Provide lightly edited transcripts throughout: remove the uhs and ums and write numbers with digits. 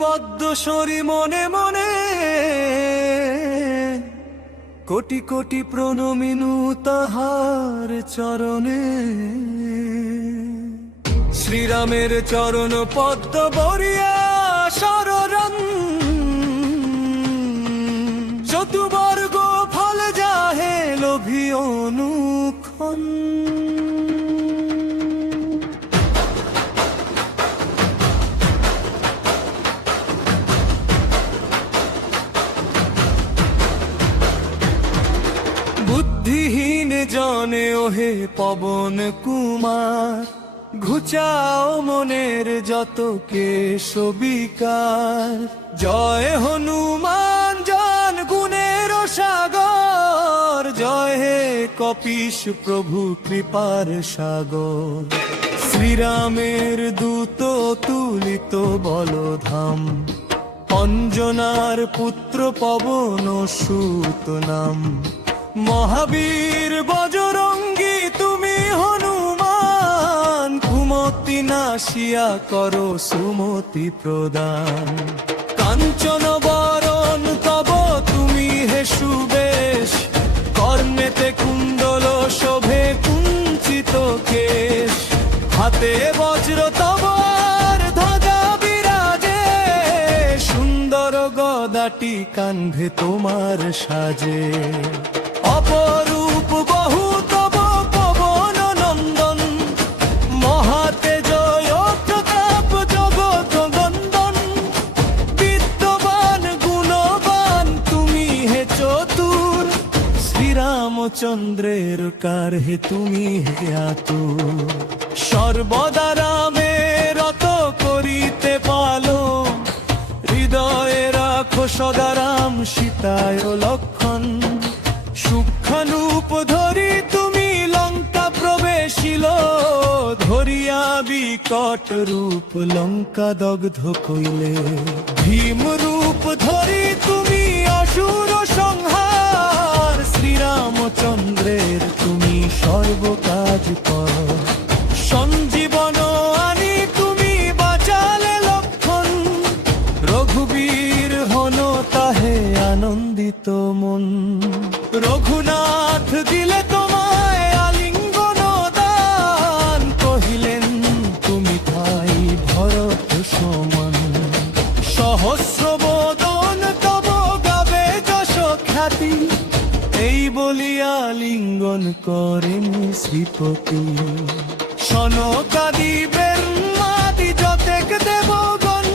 পদ্মসরি মনে মনে কোটি কোটি প্রণমিনু তাহার চরণে। শ্রীরামের চরণ পদ্ম বরিয়া শরণ চতুবর্গ ফল যাহে লোভী অনুক্ষণ। বুদ্ধিহীন জনে ওহে পবন কুমার, ঘুচাও মনের যত কেশ বিকার। জয় হনুমান জন গুণের সাগর, জয় হে কপীশ প্রভু কৃপার সাগর। শ্রীরামের দূত তুলিত বলধাম, অঞ্জনার পুত্র পবন সুত নাম। মহাবীর বজরঙ্গী তুমি হনুমান, কুমতি নাশিয়া করো সুমতি প্রদান। কাঞ্চন বরণ তব তুমি হে সুবেশ, কর্ণেতে কুণ্ডল শোভে কুঞ্চিত কেশ। হাতে বজ্র তব আর ধ্বজা বিরাজে, সুন্দর গদাটি কান্ধে তোমার সাজে। অপরূপ বহু তব পবন নন্দন, মহাতেজয় প্রতাপ জগৎ নন্দন। বিদ্যবান গুণবান তুমি হে চতুর, শ্রীরামচন্দ্রের কার হে তুমি হে আতুর। সর্বদা রামে রত করিতে পালো, হৃদয়ে রাখো সদা রাম সীতায় লক্ষণ। সূক্ষ্মানুপ ধরি তুমি লঙ্কা প্রবেশিল, ধরিয়া বিকট রূপ লঙ্কা দগ্ধ কইলে। ভীম রূপ ধরি তুমি অসুর সংহার, শ্রীরামচন্দ্রের তুমি সর্বকাজ কর। সঞ্জীবন আনি তুমি বাঁচালে লক্ষণ, রঘুবীর হন তাহে আনন্দিত মন। রঘুনাথ দিলে তোমায় আলিঙ্গন দান, কহিলেন তুমি ভাই ভরত সমান। সহস্র বদন তব গাবে যশ খ্যাতি, এই বলিয়া লিঙ্গন করেন শ্রীপতি। সনকাদি ব্রহ্মাদি যতেক দেবগণ,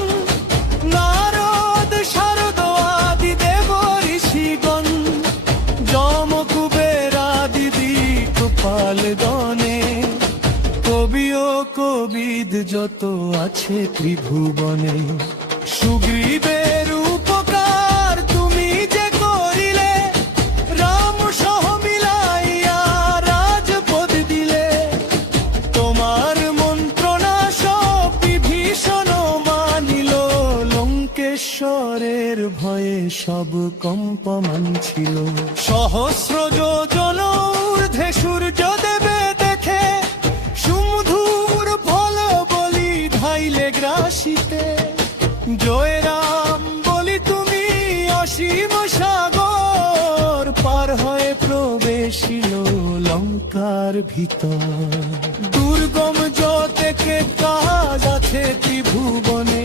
নারদ শারদ আদি দেব ঋষিগণ। যম কুবেরাদি দিকপাল গণে, কবি ও কবিদ যত আছে ত্রিভুবনে। সুগ্রীবের উপকার তুমি যে করিলে, রাম সহ মিলাইয়া রাজপদ দিলে। তোমার মন্ত্রণা সব বিভীষণ মানিল, লঙ্কেশ্বরের ভয়ে সব কম্পমান ছিল। সহস্র যোজন ঊর্ধ্বে সূর্য দেবে দেখে, সুমধুর ফল বলি ধাইলে গ্রাসিতে। জয় রাম বলি তুমি অসীম সাগর, পার হয়ে প্রবেশিল লঙ্কার ভিতর। দুর্গম যতেকে কাজ আছে ত্রিভুবনে,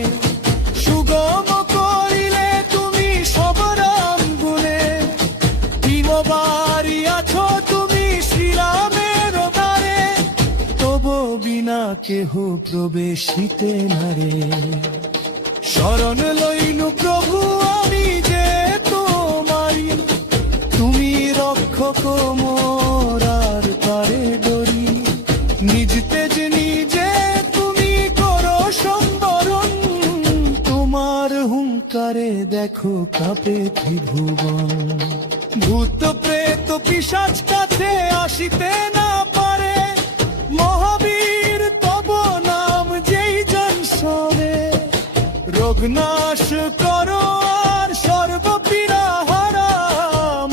সুগম করিলে তুমি সব রাম গুণে। তিনবারই আছো তুমি শ্রীরামের দ্বারে, তব বিনা কেহ প্রবেশিতে নারে। শরণ লইনু প্রভু আমি যে তোমারি, তুমি রক্ষক মোর আর তারে ডরি। নিজ তেজ নিজে তুমি করো সম্বরণ, তোমার হুঙ্কারে দেখো কাঁপে ত্রিভুবন। ভূত প্রেত পিশাচ কাছে আসিতে না পারে, মহাবীর তব নাম যেই জন সরে। রোগনাশ করো আর সর্বপীড়া হারা,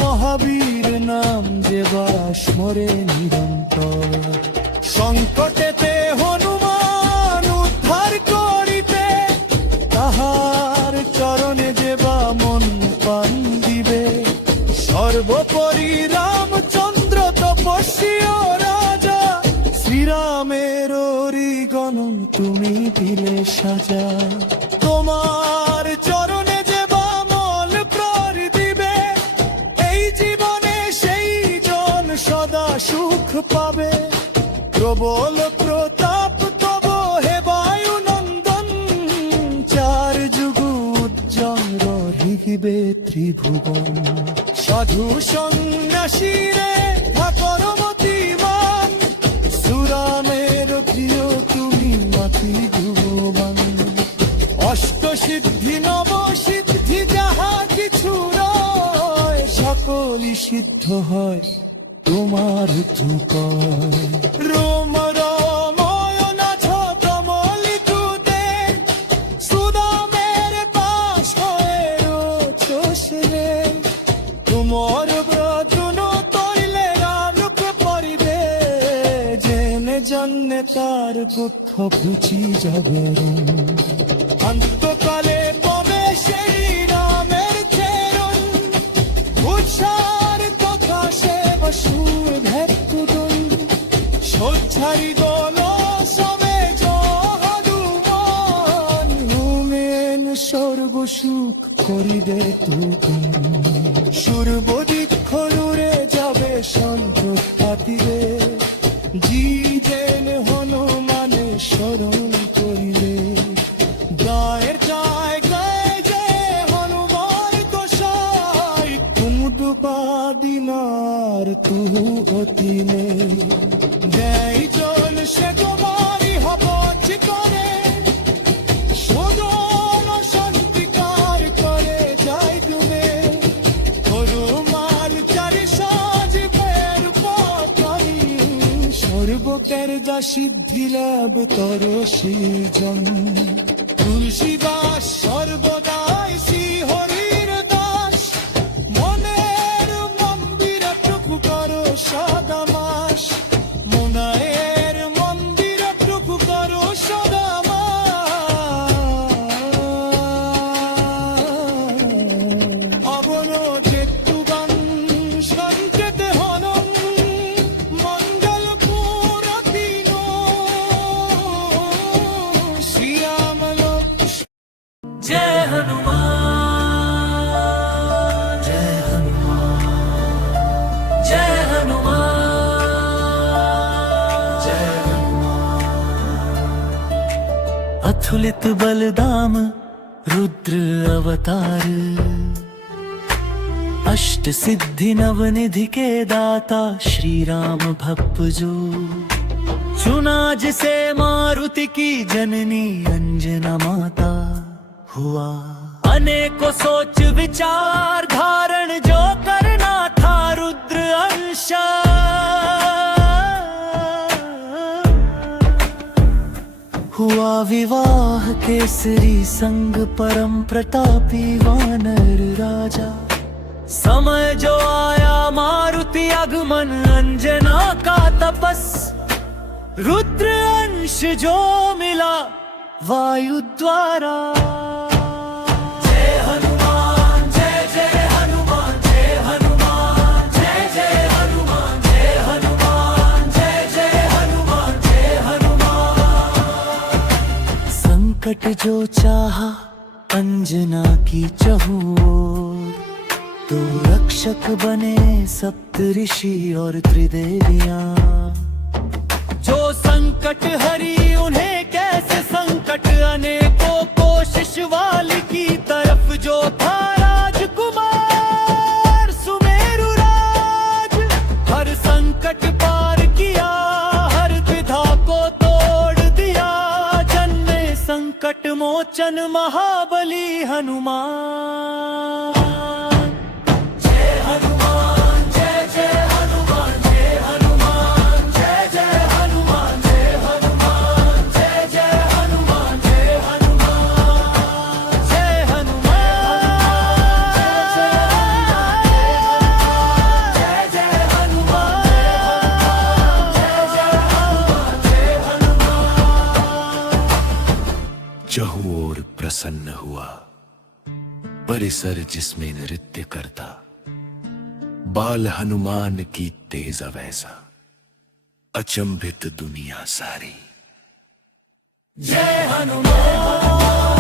মহাবীর নাম যে বাস মরে নিরন্তর। সংকটেতে হনুমান উদ্ধার করিতে, তাহার সাজায়। তোমার চরণে যে বামল প্রহর দিবে, এই জীবনে সেই জন সদা সুখ পাবে। প্রবল প্রতাপ তব হে বায়ু নন্দন, চার যুগ উজ্জ্বল রহিবে ত্রিভুবন। সাধু সন্ন্যাসীরে ঠাকুর মতিমান, সুরামের প্রিয় তুমি মাতি ভুবন। অষ্ট সিদ্ধি নব সিদ্ধি যাহা কিছু রয়, সকলই সিদ্ধ হয় তোমার কৃপায়। রোম রময় নাথ কমলিতুতে, সুদামের পাশ হয়ে রোচস রে। তোমার ব্রতুন তৈলে রামরূপ পরিবে, জেনে জন্যে তার দুঃখ বুঝি যাবে। অন্তকালে পবে সেই রামের চেরণ, উৎসার তথা সেব সুর ভেতুদন। সোচ্ছারি দল সবে হনুমান, হুমেন সর্বসুখ করিবে তুকন। সুরবদিক্ষরুরে যাবে সন্তোষ পাতিবে, জিজেন হনুমানে শরণ করিলে। গায়ের চায় গায়ে যে হনুমান গোসাই, কুমুদুপাদিনার তুহু গতি নেই। জয় চল সে তোমারি হব চিকনে, সুদন শান্তিকার করে যাই তুমি। হনুমান চারি সাজিবের পথি, সর্বকের যা সিদ্ধি লাভ তর সৃজন। তুলসীদাস সর্বদাই শ্রী হরির দাস, মনের মন্দির টুকু করো সদামাস। মনের মন্দির টুকু করো সদামাস। অবন জেতুবান সংকেত হনন, মঙ্গল পুরতিন শ্রীরাম লক্ষ্মণ। জয় হনুমান জয় হনুমান জয় হনুমান জয় হনুমান। अथुलित बलदाम रुद्र अवतार, अष्ट सिद्धि नवनिधि के दाता श्री राम भप्पजो। चुना जिसे मारुति की जननी अंजना माता, हुआ अनेकों सोच विचार धारण जो करना था रुद्र अंशा। हुआ विवाह केसरी संग परम प्रतापी वानर राजा। समय जो आया मारुति आगमन अंजना का तपस, रुद्र अंश जो मिला वायु द्वारा। जय हनुमान जय जय हनुमान जय हनुमान जय जय हनुमान जय हनुमान जय जय हनुमान जय हनुमान। संकट जो चाहा अंजना की चहु ओर, तो रक्षक बने सप्त ऋषि और त्रिदेवियां। जो संकट हरी उन्हें कैसे संकट, अनेकों कोशिश वाली की तरफ जो था राजकुमार सुमेरु राज। हर संकट पार किया, हर द्विधा को तोड़ दिया, जन्मे संकट मोचन महाबली हनुमान। जय हनुमान जय जय हनुमान जय हनुमान जय जय हनुमान जय हनुमान जय जय हनुमान जय हनुमान जय हनुमान जय जय हनुमान जय जय हनुमान जय हनुमान। चहु ओर प्रसन्न हुआ परिसर जिसमें नृत्य करता, बाल हनुमान की तेज वैसा, अचंभित दुनिया सारी। जय हनुमान